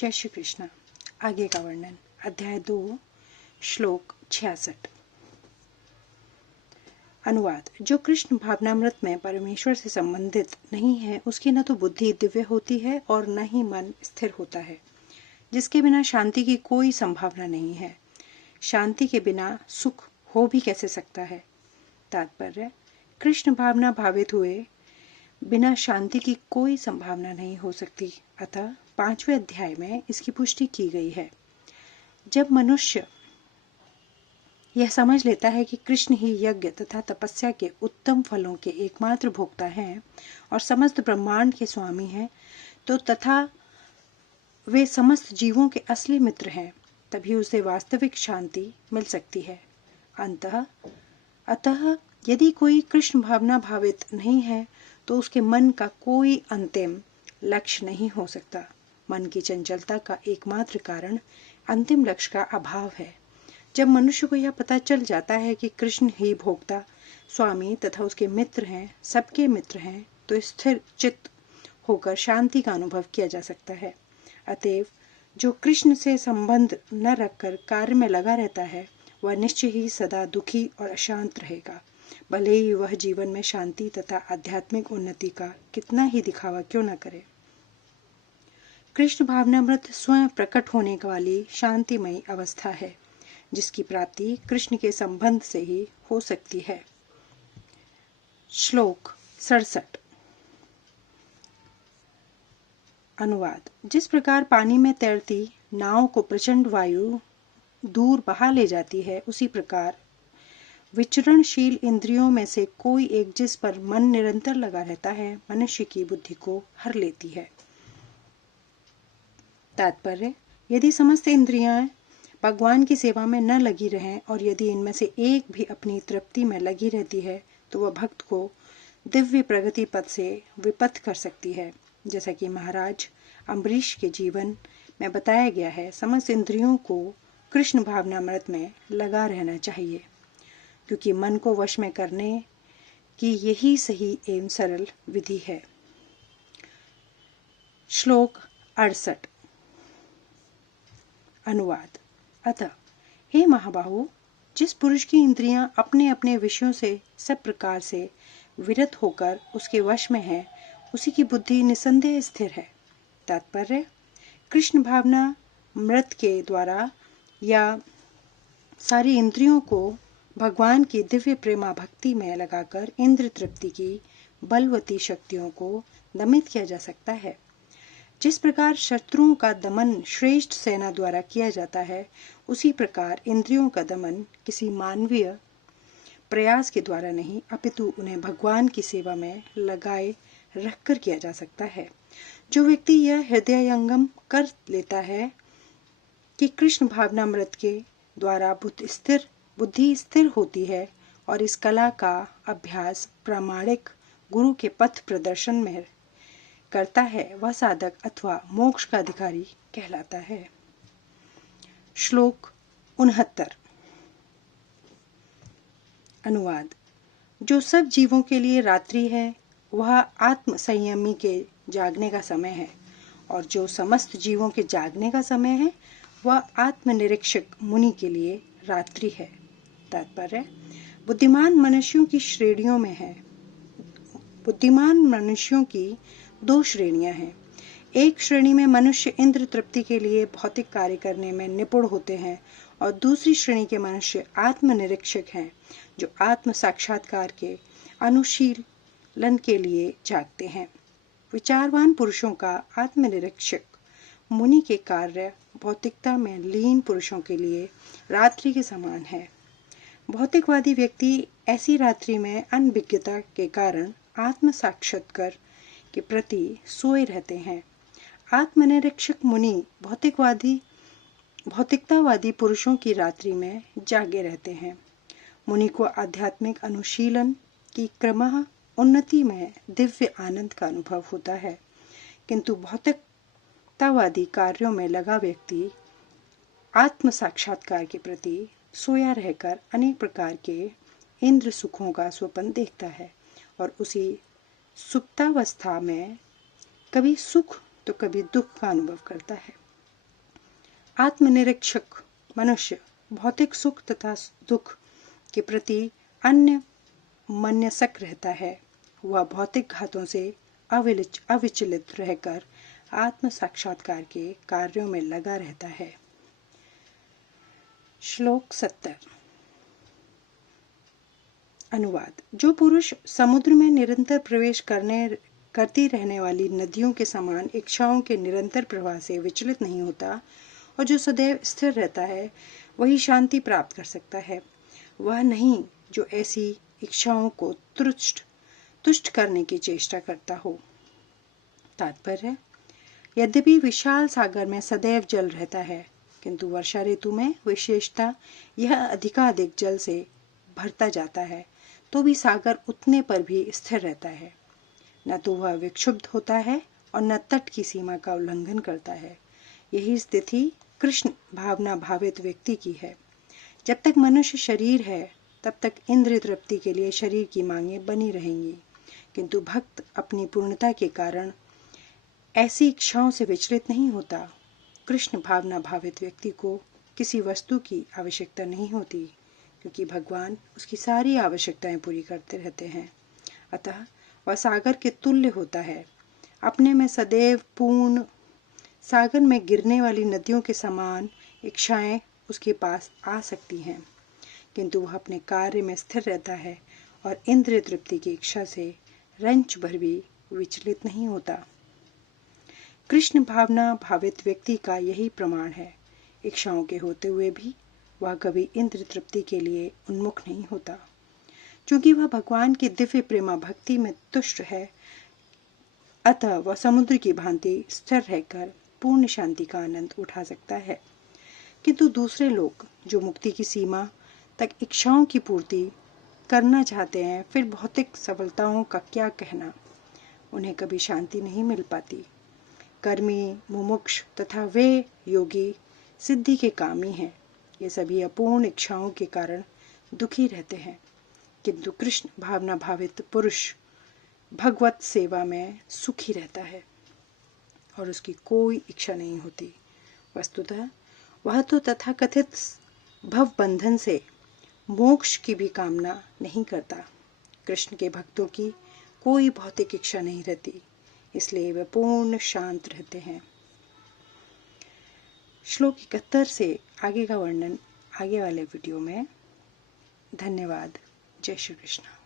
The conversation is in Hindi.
जय श्री कृष्ण। आगे का वर्णन अध्याय 2 श्लोक 66। अनुवाद। जो कृष्ण भावनामृत में परमेश्वर से संबंधित नहीं है उसकी न तो बुद्धि दिव्य होती है और न ही मन स्थिर होता है, जिसके बिना शांति की कोई संभावना नहीं है। शांति के बिना सुख हो भी कैसे सकता है। तात्पर्य, कृष्ण भावना भावित हुए बिना शांति की कोई संभावना नहीं हो सकती। अतः 5वें अध्याय में इसकी पुष्टि की गई है। जब मनुष्य यह समझ लेता है कि कृष्ण ही यज्ञ तथा तपस्या के उत्तम फलों के एकमात्र भोक्ता हैं और समस्त ब्रह्मांड के स्वामी हैं, तो तथा वे समस्त जीवों के असली मित्र हैं, तभी उसे वास्तविक शांति मिल सकती है। अतः यदि कोई कृष्ण भावना भावित नहीं है तो उसके मन का कोई अंतिम लक्ष्य नहीं हो सकता। मन की चंचलता का एकमात्र कारण अंतिम लक्ष्य का अभाव है। जब मनुष्य को यह पता चल जाता है कि कृष्ण ही भोक्ता, स्वामी तथा उसके मित्र हैं, सबके मित्र हैं, तो स्थिर चित्त होकर शांति का अनुभव किया जा सकता है। अतएव जो कृष्ण से संबंध न रखकर कार्य में लगा रहता है वह निश्चय ही सदा दुखी और अशांत रहेगा, भले ही वह जीवन में शांति तथा आध्यात्मिक उन्नति का कितना ही दिखावा क्यों न करे। कृष्ण भावनामृत स्वयं प्रकट होने वाली शांतिमयी अवस्था है, जिसकी प्राप्ति कृष्ण के संबंध से ही हो सकती है। श्लोक 67। अनुवाद। जिस प्रकार पानी में तैरती नाव को प्रचंड वायु दूर बहा ले जाती है, उसी प्रकार विचरणशील इंद्रियों में से कोई एक जिस पर मन निरंतर लगा रहता है, मनुष्य की बुद्धि को हर लेती है। तात्पर्य, यदि समस्त इंद्रियां भगवान की सेवा में न लगी रहें और यदि इनमें से एक भी अपनी तृप्ति में लगी रहती है तो वह भक्त को दिव्य प्रगति पथ से विपथ कर सकती है। जैसा कि महाराज अम्बरीश के जीवन में बताया गया है, समस्त इंद्रियों को कृष्ण भावनामृत में लगा रहना चाहिए, क्योंकि मन को वश में करने की यही सही एवं सरल विधि है। श्लोक 68। अनुवाद। अतः हे महाबाहु, जिस पुरुष की इंद्रियां अपने अपने विषयों से सब प्रकार से विरत होकर उसके वश में है, उसी की बुद्धि निसंदेह स्थिर है। तात्पर्य, कृष्ण भावना मृत के द्वारा या सारी इंद्रियों को भगवान की दिव्य प्रेमा भक्ति में लगाकर इंद्र तृप्ति की बलवती शक्तियों को दमित किया जा सकता है। जिस प्रकार शत्रुओं का दमन श्रेष्ठ सेना द्वारा किया जाता है, उसी प्रकार इंद्रियों का दमन किसी मानवीय प्रयास के द्वारा नहीं, अपितु उन्हें भगवान की सेवा में लगाए रखकर किया जा सकता है। जो व्यक्ति यह हृदयंगम कर लेता है कि कृष्ण भावनामृत के द्वारा बुद्धि स्थिर होती है और इस कला का अभ्यास प्रामाणिक गुरु के पथ प्रदर्शन में करता है, वह साधक अथवा मोक्ष का अधिकारी कहलाता है। श्लोक 69। अनुवाद। जो सब जीवों के लिए रात्रि है वह आत्म संयमी के जागने का समय है, और जो समस्त जीवों के जागने का समय है वह आत्मनिरीक्षक मुनि के लिए रात्रि है। तात्पर्य, बुद्धिमान मनुष्यों की श्रेणियों में है। बुद्धिमान मनुष्यों की 2 श्रेणियां हैं। एक श्रेणी में मनुष्य इंद्र तृप्ति के लिए भौतिक कार्य करने में निपुण होते हैं और दूसरी श्रेणी के मनुष्य आत्मनिरीक्षक हैं, जो आत्म साक्षात्कार के अनुशीलन के लिए जागते हैं। विचारवान पुरुषों का आत्मनिरीक्षक मुनि के कार्य भौतिकता में लीन पुरुषों के लिए रात्रि के समान है। भौतिकवादी व्यक्ति ऐसी रात्रि में अनभिज्ञता के कारण आत्म साक्षात्कार के प्रति सोए रहते हैं। आत्मनिरीक्षक मुनि भौतिकतावादी पुरुषों की रात्रि में जागे रहते हैं। मुनि को आध्यात्मिक अनुशीलन की क्रमः उन्नति में दिव्य आनंद का अनुभव होता है, किंतु भौतिकतावादी कार्यों में लगा व्यक्ति आत्म साक्षात्कार के प्रति सोया रहकर अनेक प्रकार के इंद्र सुखों का स्वप्न देखता है और उसी सुप्तावस्था में कभी सुख तो कभी दुख का अनुभव करता है। आत्मनिरीक्षक मनुष्य भौतिक सुख तथा दुख के प्रति अन्य मन्यस्क रहता है। वह भौतिक घातों से अविचलित रहकर आत्म साक्षात्कार के कार्यों में लगा रहता है। श्लोक 70। अनुवाद। जो पुरुष समुद्र में निरंतर प्रवेश करती रहने वाली नदियों के समान इच्छाओं के निरंतर प्रवाह से विचलित नहीं होता और जो सदैव स्थिर रहता है, वही शांति प्राप्त कर सकता है। वह नहीं जो ऐसी इच्छाओं को तुष्ट करने की चेष्टा करता हो। तात्पर्य। यद्यपि विशाल सागर में सदैव जल रहता है, किंतु वर्षा ऋतु में विशेषता यह अधिकाधिक जल से भरता जाता है, तो भी सागर उतने पर भी स्थिर रहता है। न तो वह विक्षुब्ध होता है और न तट की सीमा का उल्लंघन करता है। यही स्थिति कृष्ण भावना भावित व्यक्ति की है। जब तक मनुष्य शरीर है, तब तक इंद्रिय तृप्ति के लिए शरीर की मांगें बनी रहेंगी, किंतु भक्त अपनी पूर्णता के कारण ऐसी इच्छाओं से विचलित नहीं होता। कृष्ण भावना भावित व्यक्ति को किसी वस्तु की आवश्यकता नहीं होती, क्योंकि भगवान उसकी सारी आवश्यकताएं पूरी करते रहते हैं। अतः वह सागर के तुल्य होता है। अपने में सदैव पूर्ण सागर में गिरने वाली नदियों के समान इच्छाएं उसके पास आ सकती हैं, किंतु वह अपने कार्य में स्थिर रहता है और इंद्रिय तृप्ति की इच्छा से रंच भर भी विचलित नहीं होता। कृष्ण भावना भावित व्यक्ति का यही प्रमाण है। इच्छाओं के होते हुए भी वह कभी इंद्रिय तृप्ति के लिए उन्मुख नहीं होता, क्योंकि वह भगवान की दिव्य प्रेमा भक्ति में तुष्ट है। अतः वह समुद्र की भांति स्थिर रहकर पूर्ण शांति का आनंद उठा सकता है। किंतु दूसरे लोग जो मुक्ति की सीमा तक इच्छाओं की पूर्ति करना चाहते हैं, फिर भौतिक सफलताओं का क्या कहना, उन्हें कभी शांति नहीं मिल पाती। कर्मी, मुमुक्ष तथा वे योगी सिद्धि के कामी हैं। ये सभी अपूर्ण इच्छाओं के कारण दुखी रहते हैं, किंतु कृष्ण भावना भावित पुरुष भगवत सेवा में सुखी रहता है और उसकी कोई इच्छा नहीं होती। वस्तुतः वह तो तथाकथित भव बंधन से मोक्ष की भी कामना नहीं करता। कृष्ण के भक्तों की कोई भौतिक इच्छा नहीं रहती, इसलिए वे पूर्ण शांत रहते हैं। श्लोक 71 से आगे का वर्णन आगे वाले वीडियो में। धन्यवाद। जय श्री कृष्ण।